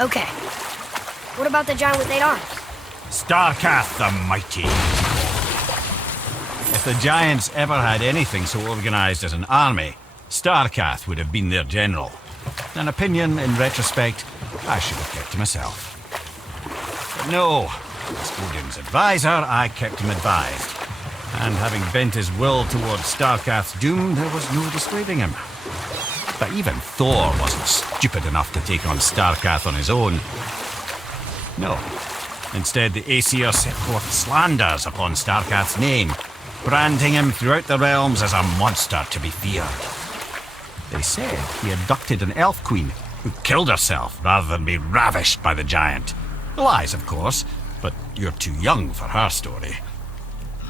Okay. What about the giant with 8 arms? Starkath the Mighty. If the Giants ever had anything so organized as an army, Starkath would have been their general. An opinion, in retrospect, I should have kept to myself. But no, as Odin's advisor, I kept him advised. And having bent his will towards Starkath's doom, there was no dissuading him. But even Thor wasn't stupid enough to take on Starkath on his own. No. Instead, the Aesir set forth slanders upon Starkath's name, branding him throughout the realms as a monster to be feared. They said he abducted an elf queen who killed herself rather than be ravished by the giant. Lies, of course, but you're too young for her story.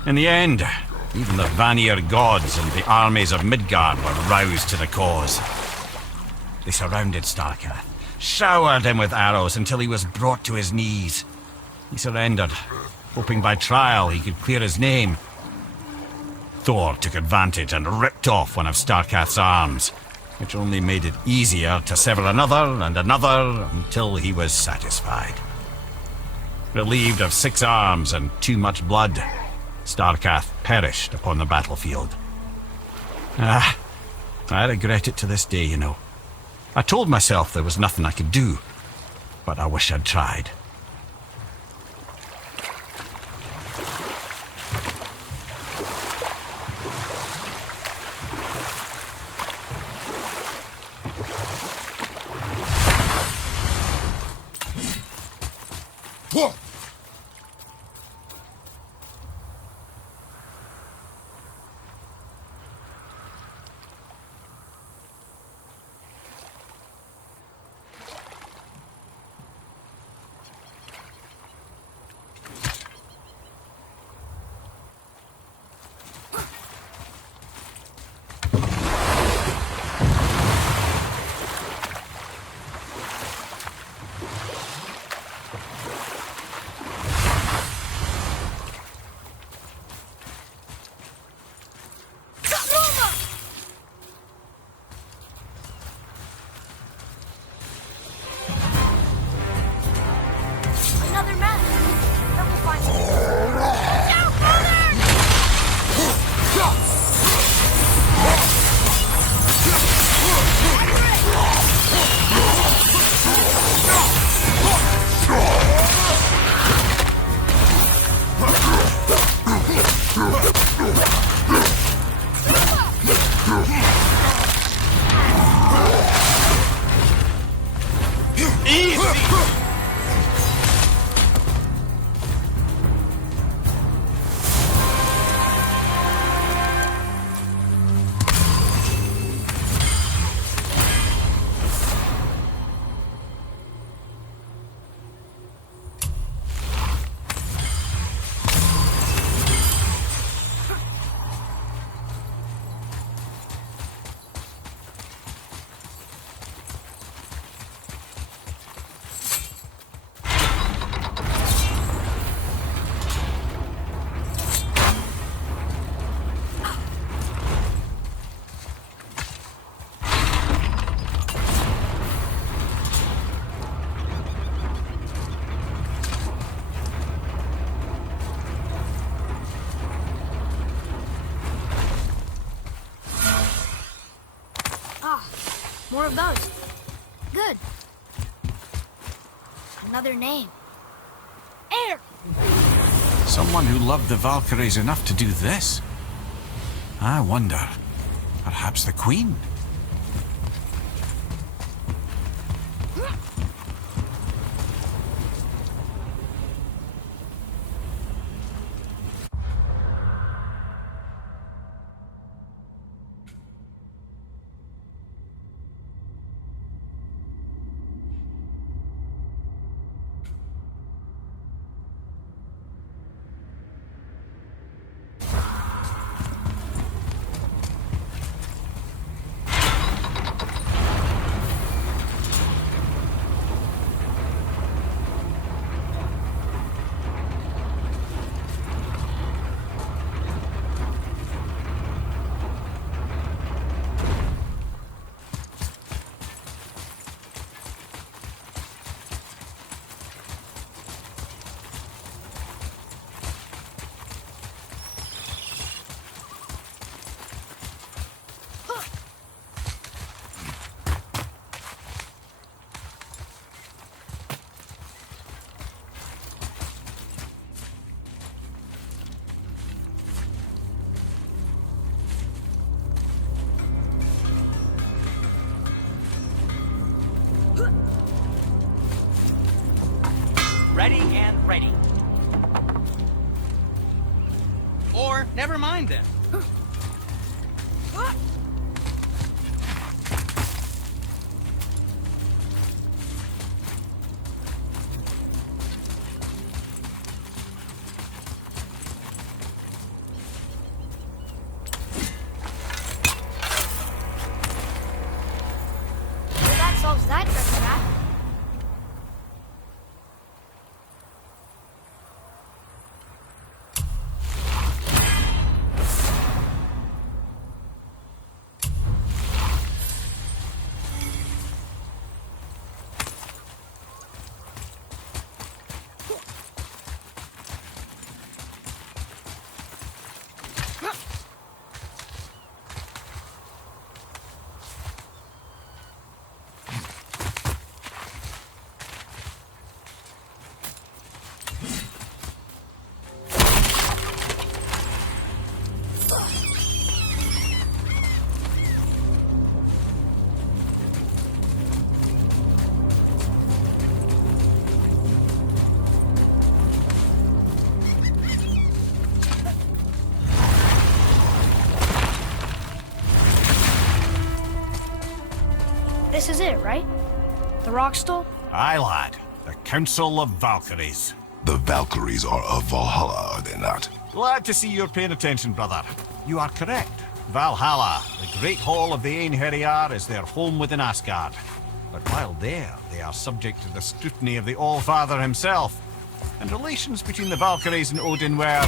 In the end, even the Vanir gods and the armies of Midgard were roused to the cause. They surrounded Starkath, showered him with arrows until he was brought to his knees. He surrendered, hoping by trial he could clear his name. Thor took advantage and ripped off one of Starkath's arms, which only made it easier to sever another and another until he was satisfied. Relieved of 6 arms and too much blood, Starkath perished upon the battlefield. I regret it to this day, you know. I told myself there was nothing I could do, but I wish I'd tried. Whoa! Another map. That will find Down, more of those. Good. Another name. Air! Someone who loved the Valkyries enough to do this? I wonder. Perhaps the Queen? Ready and ready. Or, never mind then. Well, that solves that treasure map. This is it, right? The rock stool? Aye, lad. The Council of Valkyries. The Valkyries are of Valhalla, are they not? Glad to see you're paying attention, brother. You are correct. Valhalla, the great hall of the Einherjar, is their home within Asgard. But while there, they are subject to the scrutiny of the All-Father himself. And relations between the Valkyries and Odin were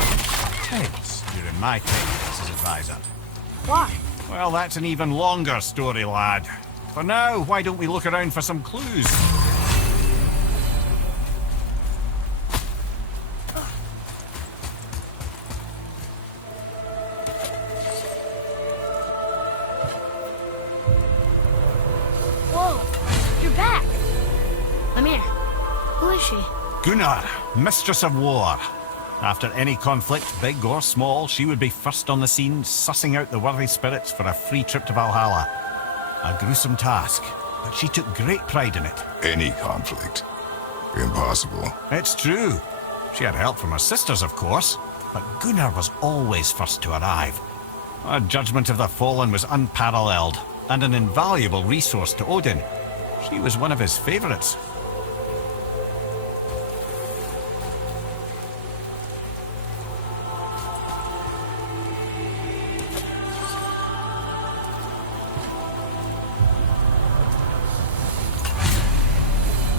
tense during my time as his advisor. Why? Well, that's an even longer story, lad. For now, why don't we look around for some clues? Whoa, you're back. Ymir, who is she? Gunnar, Mistress of War. After any conflict, big or small, she would be first on the scene, sussing out the worthy spirits for a free trip to Valhalla. A gruesome task, but she took great pride in it. Any conflict. Impossible. It's true. She had help from her sisters, of course, but Gunnar was always first to arrive. Her judgment of the fallen was unparalleled, and an invaluable resource to Odin. She was one of his favorites.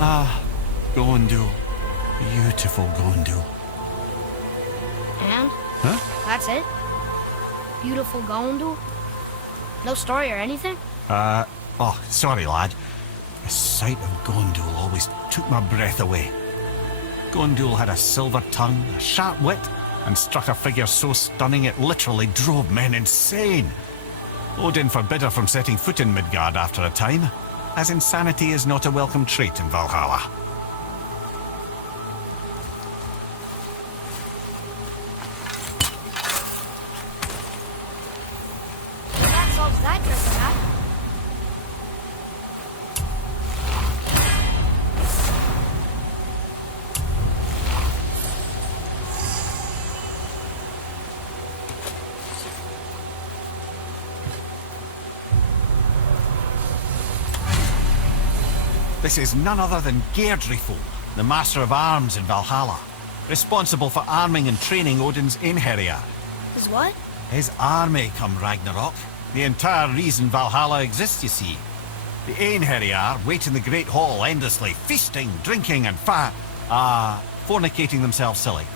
Ah, Gondul. Beautiful Gondul. And? Huh? That's it? Beautiful Gondul? No story or anything? Oh, sorry, lad. The sight of Gondul always took my breath away. Gondul had a silver tongue, a sharp wit, and struck a figure so stunning it literally drove men insane. Odin forbid her from setting foot in Midgard after a time, as insanity is not a welcome trait in Valhalla. Well, that solves that treasure map. This is none other than Geirdriful, the Master of Arms in Valhalla, responsible for arming and training Odin's Einherjar. Is what? His army come Ragnarok. The entire reason Valhalla exists, you see. The Einherjar wait in the Great Hall endlessly, feasting, drinking, and fornicating themselves silly.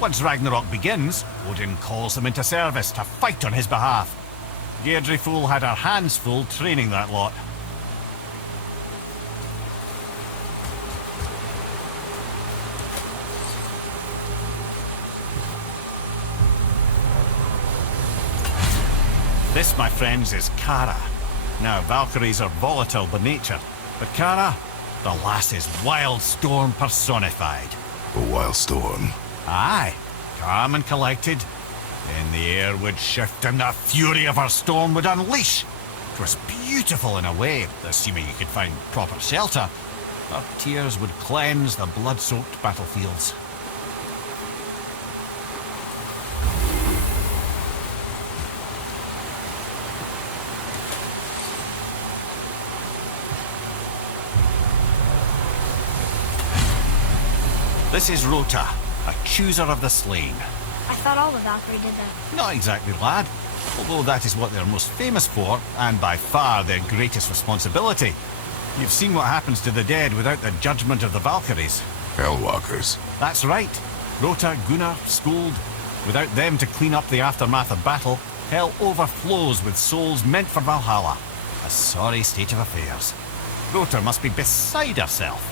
Once Ragnarok begins, Odin calls them into service to fight on his behalf. Geirdriful had her hands full training that lot. This, my friends, is Kara. Now, Valkyries are volatile by nature, but Kara, the lass's wild storm personified. A wild storm. Aye, calm and collected. Then the air would shift and the fury of her storm would unleash. 'Twas beautiful in a way, assuming you could find proper shelter. Her tears would cleanse the blood-soaked battlefields. This is Rota, accuser of the slain. I thought all the Valkyrie did that. Not exactly, lad. Although that is what they're most famous for, and by far their greatest responsibility. You've seen what happens to the dead without the judgment of the Valkyries. Hellwalkers. That's right. Rota, Gunnar, Skuld. Without them to clean up the aftermath of battle, hell overflows with souls meant for Valhalla. A sorry state of affairs. Rota must be beside herself.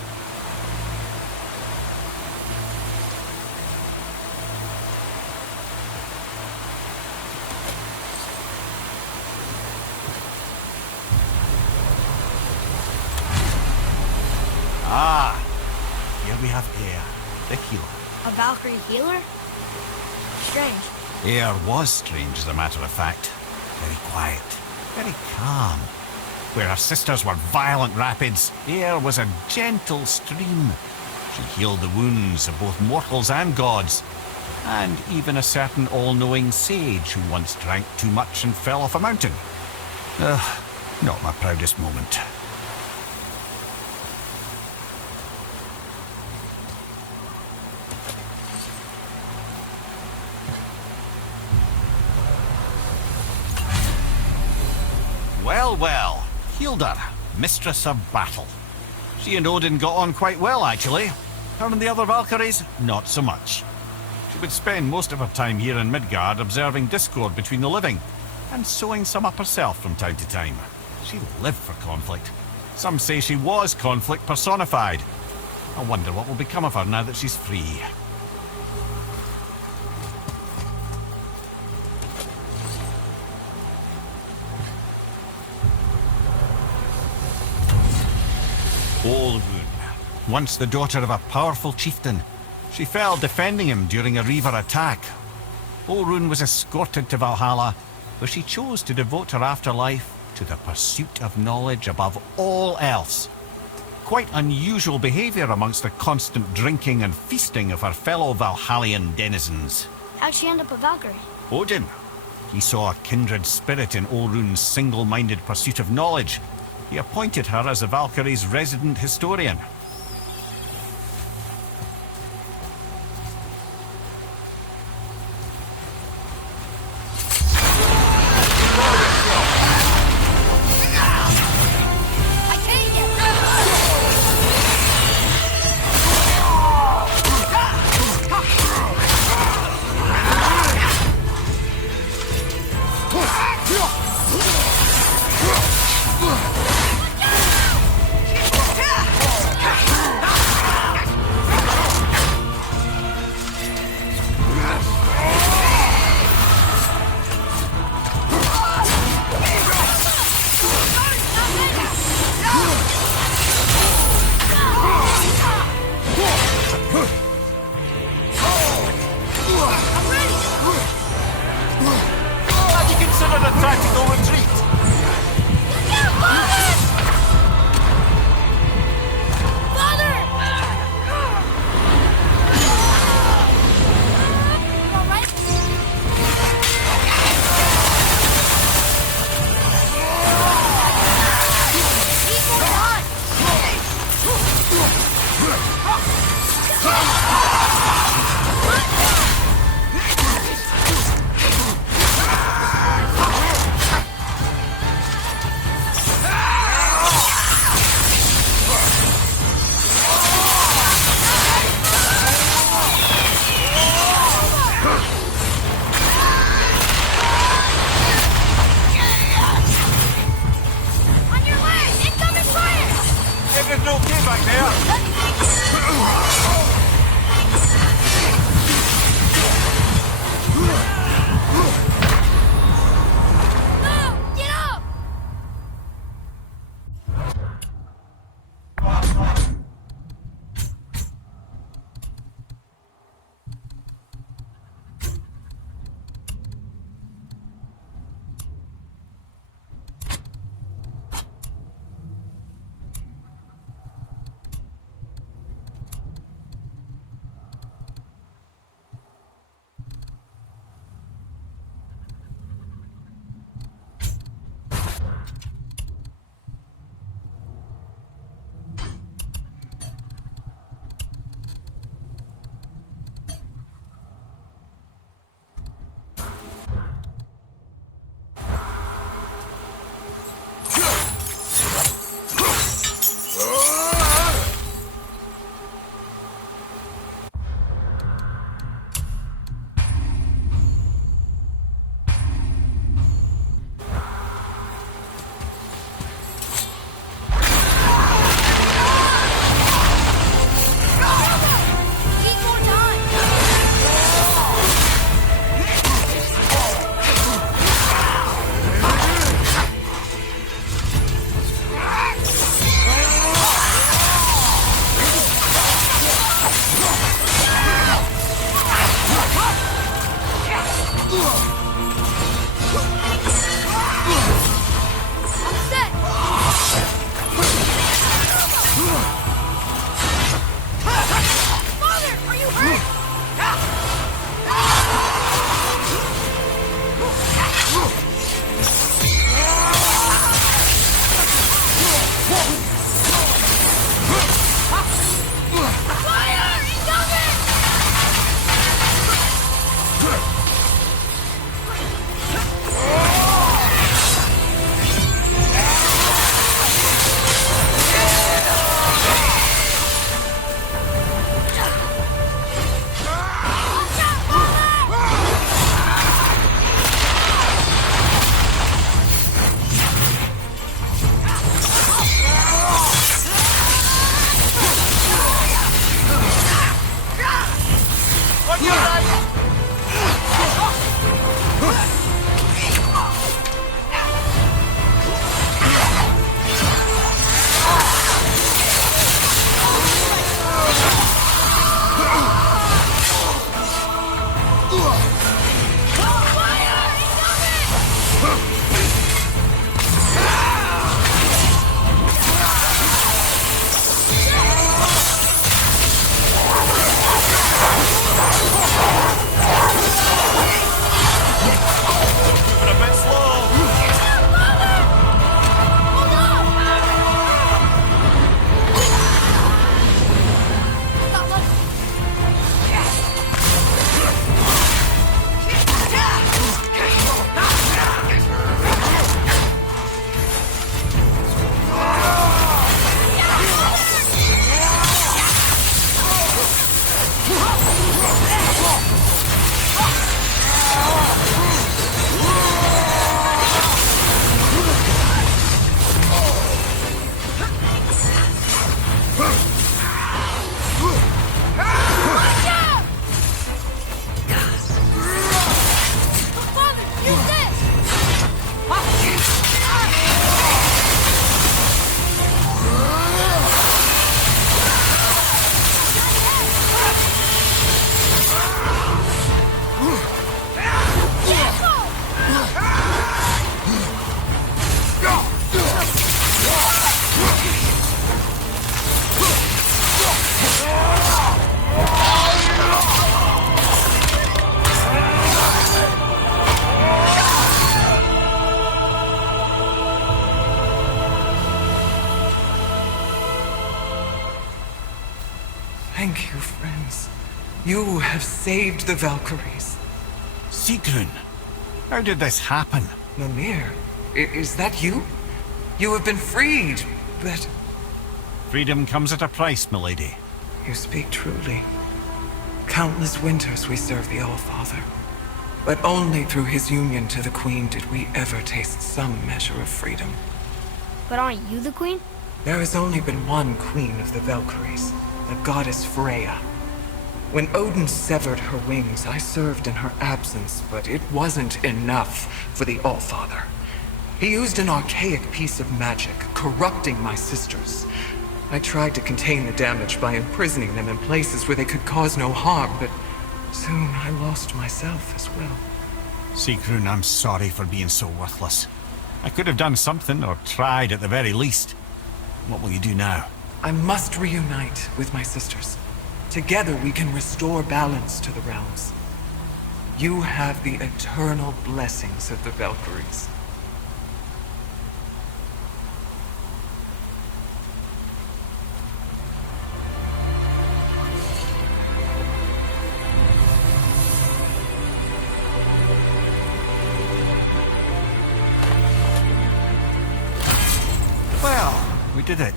Ah, here we have Air, the healer. A Valkyrie healer? Strange. Air was strange, as a matter of fact. Very quiet, very calm. Where her sisters were violent rapids, Air was a gentle stream. She healed the wounds of both mortals and gods, and even a certain all-knowing sage who once drank too much and fell off a mountain. Not my proudest moment. Well, healed her, mistress of battle. She and Odin got on quite well, actually. Her and the other Valkyries, not so much. She would spend most of her time here in Midgard observing discord between the living, and sewing some up herself from time to time. She lived for conflict. Some say she was conflict personified. I wonder what will become of her now that she's free. Olrun, once the daughter of a powerful chieftain. She fell defending him during a Reaver attack. Olrun was escorted to Valhalla, where she chose to devote her afterlife to the pursuit of knowledge above all else. Quite unusual behavior amongst the constant drinking and feasting of her fellow Valhallian denizens. How'd she end up a Valkyrie? Odin. He saw a kindred spirit in Olrun's single-minded pursuit of knowledge. He appointed her as the Valkyrie's resident historian. Thank you, friends. You have saved the Valkyries. Sigrun, how did this happen? Mimir, is that you? You have been freed, but... Freedom comes at a price, milady. You speak truly. Countless winters we served the All-Father. But only through his union to the Queen did we ever taste some measure of freedom. But aren't you the queen? There has only been one Queen of the Valkyries, the goddess Freya. When Odin severed her wings, I served in her absence, but it wasn't enough for the All-Father. He used an archaic piece of magic, corrupting my sisters. I tried to contain the damage by imprisoning them in places where they could cause no harm, but soon I lost myself as well. Sigrun, I'm sorry for being so worthless. I could have done something, or tried at the very least. What will you do now? I must reunite with my sisters. Together we can restore balance to the realms. You have the eternal blessings of the Valkyries. Well, we did it,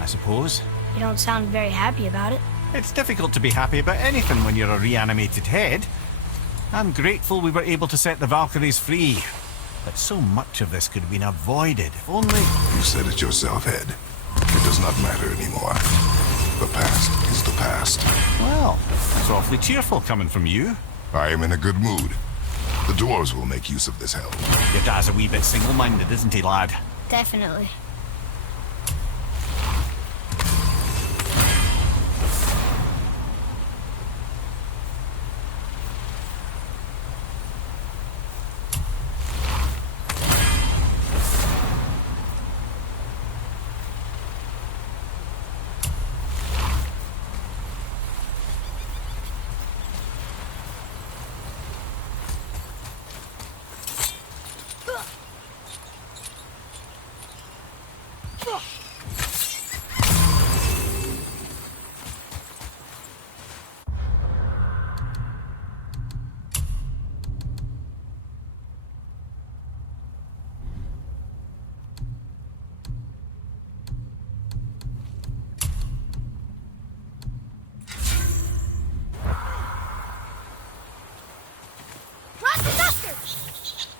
I suppose. You don't sound very happy about it. It's difficult to be happy about anything when you're a reanimated head. I'm grateful we were able to set the Valkyries free. But so much of this could have been avoided, if only... You said it yourself, Head. It does not matter anymore. The past is the past. Well, that's awfully cheerful coming from you. I am in a good mood. The dwarves will make use of this help. Your dad's a wee bit single-minded, isn't he, lad? Definitely.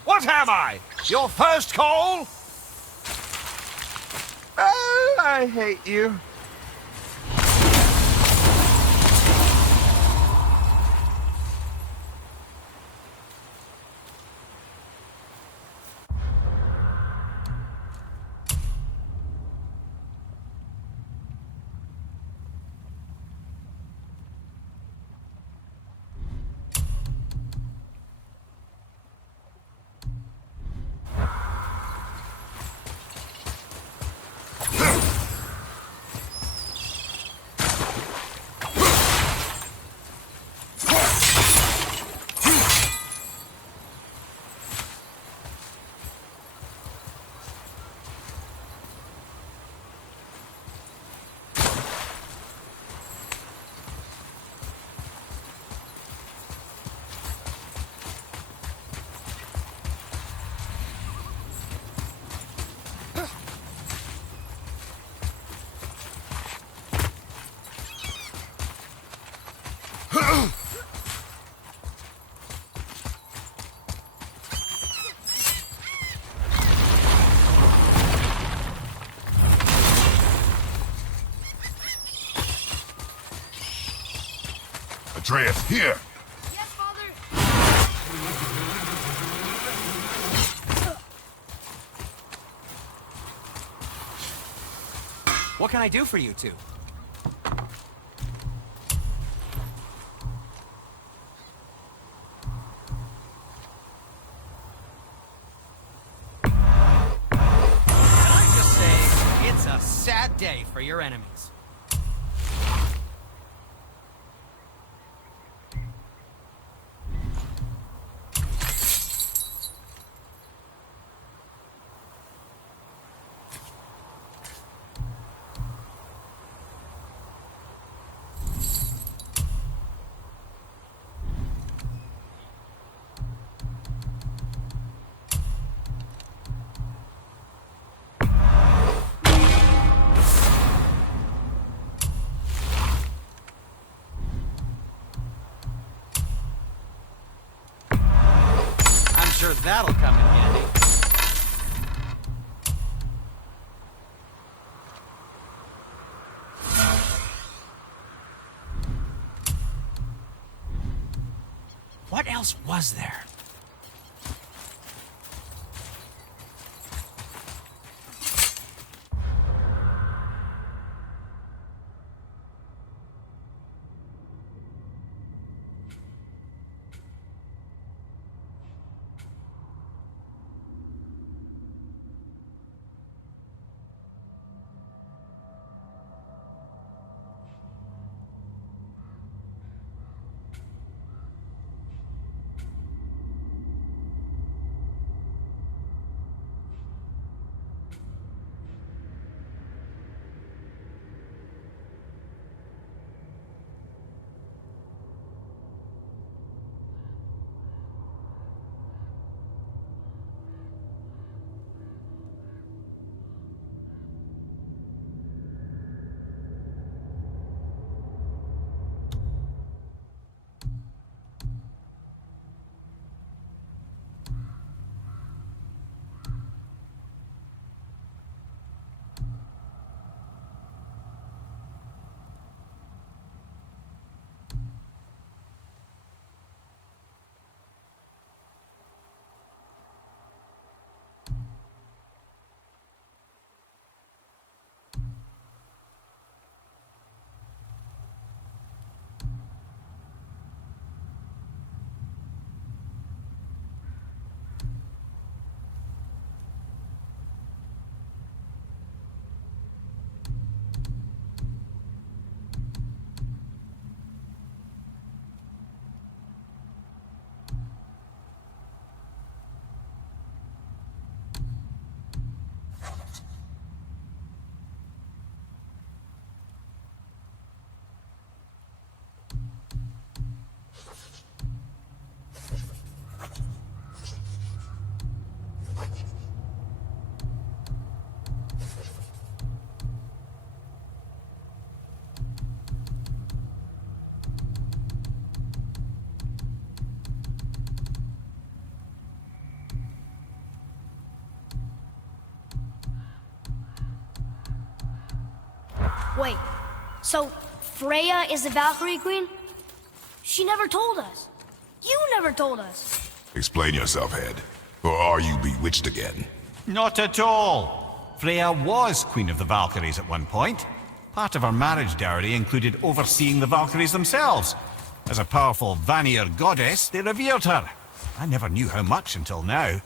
What am I? Your first call? Oh, I hate you. Atreus, here! Yes, Father. What can I do for you two? Can I just say, it's a sad day for your enemies. That'll come in handy. What else was there? Wait, so Freya is the Valkyrie Queen? She never told us. You never told us. Explain yourself, Head. Or are you bewitched again? Not at all. Freya was Queen of the Valkyries at one point. Part of her marriage dowry included overseeing the Valkyries themselves. As a powerful Vanir goddess, they revered her. I never knew how much until now.